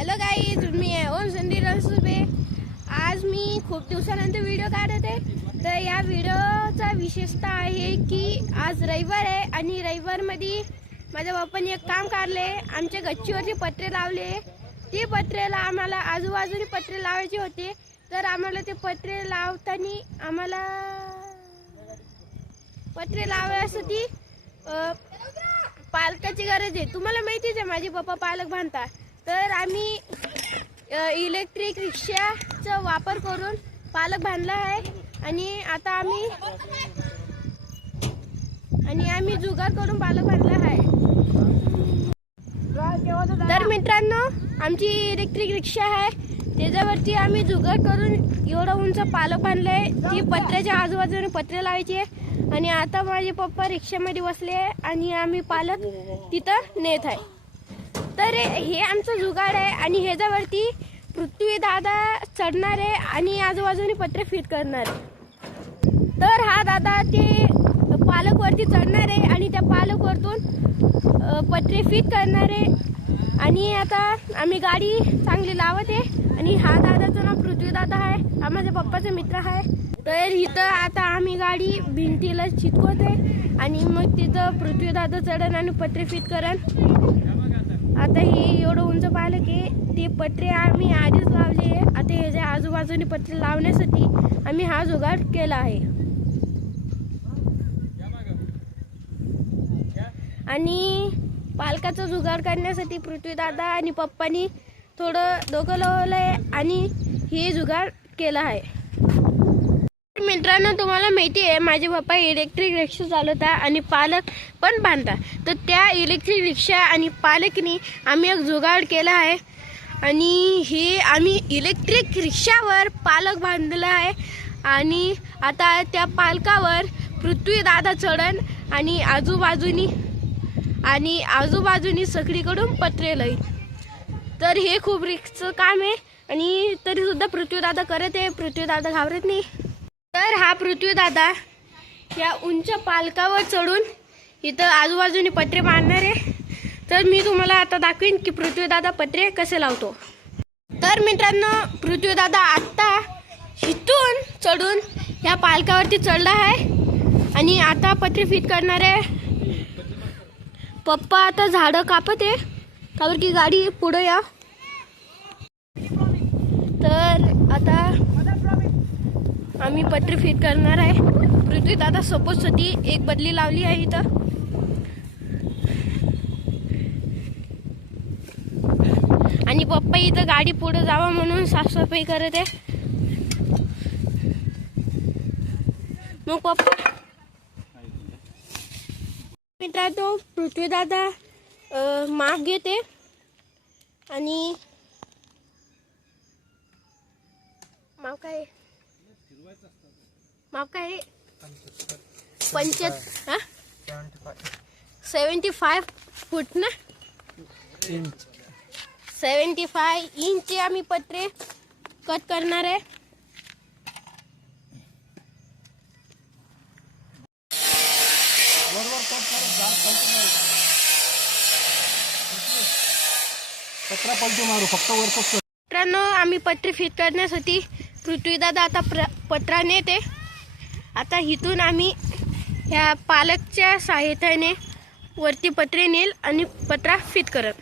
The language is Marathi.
हॅलो गाईज मी आहे ओम संदीप रणसुबे आज मी खूप दिवसानंतर व्हिडिओ काढत आहे. तर या व्हिडिओचा विशेषता आहे की आज रविवार आहे आणि रविवारमध्ये माझ्या बाप्पाने एक काम काढले. आमच्या गच्चीवरचे पत्रे लावले. ते पत्रेला आम्हाला आजूबाजूने पत्रे लावायचे होते. तर आम्हाला ते पत्रे लावताना आम्हाला पत्रे लावण्यासाठी पालकाची गरज आहे. तुम्हाला माहितीच आहे माझे पप्पा पालक बांधतात. तर आम्ही इलेक्ट्रिक रिक्षाचा वापर करून पालक बांधला आहे. आणि आता आम्ही आणि आम्ही जुगार करून पालक बांधला आहे. तर मित्रांनो आमची इलेक्ट्रिक रिक्षा आहे. त्याच्यावरती आम्ही जुगार करून एवढं उंच पालक बांधलंय. ती पत्र्याच्या आजूबाजूने पत्रे लावायची आहे. आणि आता माझे पप्पा रिक्षामध्ये बसले आहे. आणि आम्ही पालक तिथं नेत आहे. तर हे आमचं जुगाड आहे आणि ह्याच्यावरती पृथ्वी दादा चढणार आहे आणि आजूबाजूने पत्रे फिट करणार. आहे तर हा दादा ते पालकवरती चढणार आहे आणि त्या पालकवरतून पत्रे फिट करणार आहे. आणि आता आम्ही गाडी चांगली लावत आहे आणि हा दादाचं नाव पृथ्वी दादा आहे. हा माझ्या पप्पाचा मित्र आहे. तर इथं आता आम्ही गाडी भिंतीला चिटकवत आहे आणि मग तिथं पृथ्वी दादा चढण आणि पत्रे फिट करण आता हे एवढं उंच पाहिलं की ते पत्रे आम्ही आधीच लावले आहे. आता ह्याच्या आजूबाजूने पत्रे लावण्यासाठी आम्ही हा जुगाड केला आहे. आणि पालकाचा जुगाड करण्यासाठी पृथ्वीदादा आणि पप्पानी थोडं डोकं लावलं आहे आणि हे जुगाड केलं आहे. मित्रांनो तुम्हाला माहिती आहे माझे पप्पा इलेक्ट्रिक रिक्षा चालवता आणि पालक पण बांधतात तर त्या इलेक्ट्रिक रिक्षा आणि पालकनी आम्ही एक जुगाड केला आहे. आणि हे आम्ही इलेक्ट्रिक रिक्षावर पालक बांधलं आहे. आणि आता त्या पालकावर पृथ्वीदादा चढण आणि आजूबाजूनी आणि आजूबाजूनी सगळीकडून पत्रे लई. तर हे खूप रिक्सचं काम आहे. आणि तरीसुद्धा पृथ्वीदादा करत आहे. पृथ्वीदादा घाबरत नाही. तर हा पृथ्वीदादा या उंच पालकावर चढून इथं आजूबाजूने पत्रे बांधणार आहे. तर मी तुम्हाला आता दाखवीन की पृथ्वीदादा पत्रे कसे लावतो. तर मित्रांनो पृथ्वीदादा आत्ता इथून चढून या पालकावरती चढला आहे. आणि आता पत्रे फिट करणार आहे. पप्पा आता झाडं कापत आहे. का की गाडी पुढं या. तर आता आम्ही पत्रे फिट करणार आहे. पृथ्वी दादा सपोजसाठी एक बदली लावली आहे इथं. आणि पप्पा इथं गाडी पुढे जावा म्हणून साफसफाई करत आहे. मग पप्पा? मित्रांनो पृथ्वीदादा अ, घेते आणि माग काय माप काय पंच्याहत्तर हा? Seventy five. फूट ना? इंच. सेवन्टी फाय इंचचे आम्ही पत्रे. कट करणार आहे. मित्रांनो आम्ही पत्रे फिट करण्यासाठी पृथ्वीदादा आता प्र पत्रा नेते आता इथून आम्ही ह्या पालकच्या सहाय्याने वरती पत्रे नेल आणि पत्रा फिट करत.